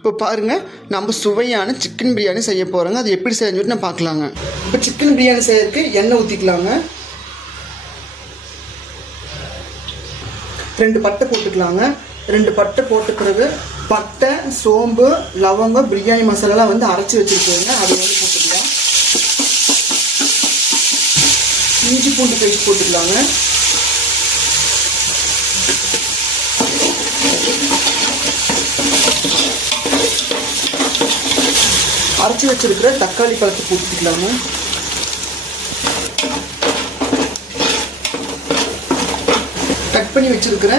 இப்போ பாருங்கள், நம்ம சுவையான சிக்கன் பிரியாணி செய்ய போகிறோங்க. அது எப்படி செஞ்சுட்டு நான் பார்க்கலாங்க. இப்போ சிக்கன் பிரியாணி செய்யறதுக்கு எண்ணெய் ஊற்றிக்கலாங்க. 2 பட்டை போட்டுக்கலாங்க. 2 பட்டை போட்ட பிறகு பட்டை, சோம்பு, லவங்கம், பிரியாணி மசாலாலாம் வந்து அரைச்சி வச்சுருக்கோங்க. அதை வந்து போட்டுக்கலாம். இஞ்சி பூண்டு பேஸ்ட் போட்டுக்கலாங்க. அரைச்சி வச்சிருக்கிற தக்காளி பழத்தை போட்டுக்கலாங்க. கட் பண்ணி வச்சிருக்கிற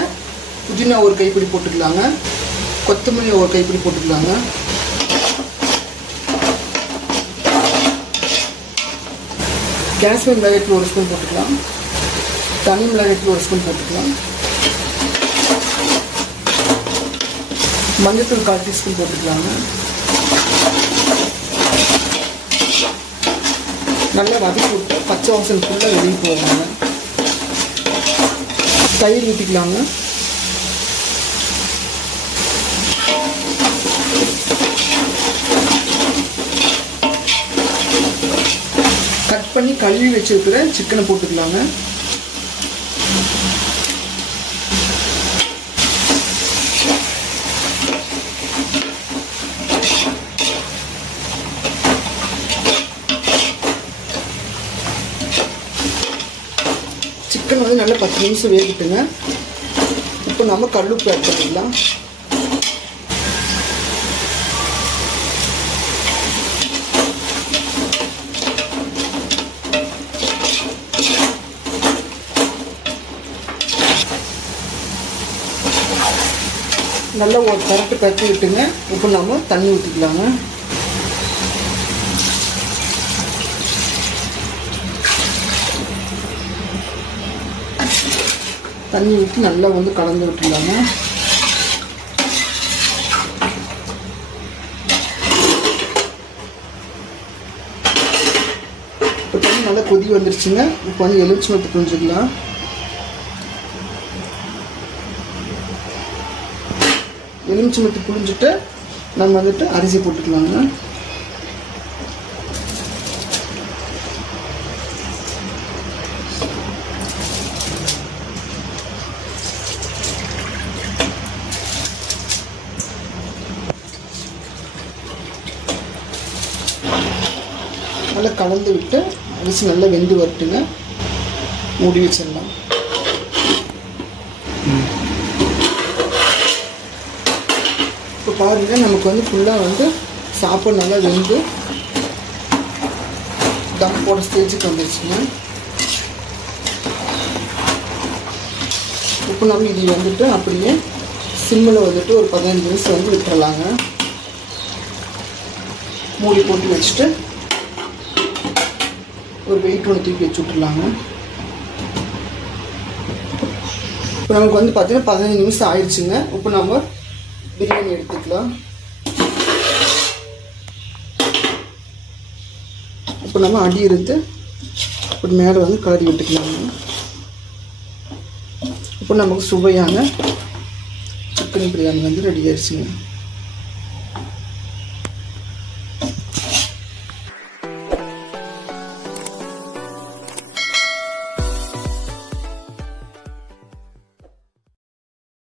புதினா ஒரு கைப்பிடி போட்டுக்கலாங்க. கொத்தமல்லி ஒரு கைப்பிடி போட்டுக்கலாங்க. காஷ்மீர் மிளகாய்த்தூள் 1 ஸ்பூன் போட்டுக்கலாம். தனி மிளகாய்த்தூள் 1 ஸ்பூன் போட்டுக்கலாம். மஞ்சத்தூள் 1/4 டீஸ்பூன் போட்டுக்கலாங்க. நல்லா வதக்கி விட்டு பச்சை வாசனை ஃபுல்லாக வெளியே போவாங்க. தயிர் ஊற்றிக்கலாங்க. கட் பண்ணி கழுவி வச்சிருக்கிற சிக்கனை போட்டுக்கலாங்க. சிக்கன் வந்து நல்லா 10 நிமிஷம் வேகிட்டுங்க. இப்போ நம்ம கல்லுப்பு ஆட் பண்ணிக்கலாம். நல்லா ஒரு கரட்டு கட்டி விட்டுங்க. இப்போ நம்ம தண்ணி ஊற்றிக்கலாங்க. தண்ணி ஊற்றி நல்லா வந்து கலந்து விட்டுலாங்க. இப்போ தண்ணி நல்லா கொதி வந்துருச்சுங்க. இப்போ வந்து எலுமிச்சம்பழத்தை புழிஞ்சிக்கலாம். எலுமிச்சம்பழத்தை புழிஞ்சிட்டு நம்ம வந்துட்டு அரிசி போட்டுக்கலாங்க. நல்லா கலந்து விட்டு அரிசி நல்லா வெந்து வரட்டுங்க. மூடி வச்சிடலாம். இப்போ பாருங்கள், நமக்கு வந்து ஃபுல்லாக வந்து சாப்பாடு நல்லா வெந்து தம் போட ஸ்டேஜுக்கு வந்துருச்சுங்க. இப்போ நம்ம இது வந்துட்டு அப்படியே சிம்மில் வந்துட்டு ஒரு 15 நிமிஷம் வந்து விட்டுறலாங்க. மூடி போட்டு வச்சுட்டு ஒரு வெயிட் ஒன்று தூக்கி வச்சு விட்டுருலாங்க. இப்போ நமக்கு வந்து பார்த்தீங்கன்னா 15 நிமிஷம் ஆயிடுச்சுங்க. இப்போ நம்ம பிரியாணி எடுத்துக்கலாம். இப்போ நம்ம அடி இருந்து இப்படி மேலே வந்து கலரி விட்டுக்கலாங்க. இப்போ நமக்கு சுவையான சிக்கன் பிரியாணி வந்து ரெடி ஆயிடுச்சுங்க.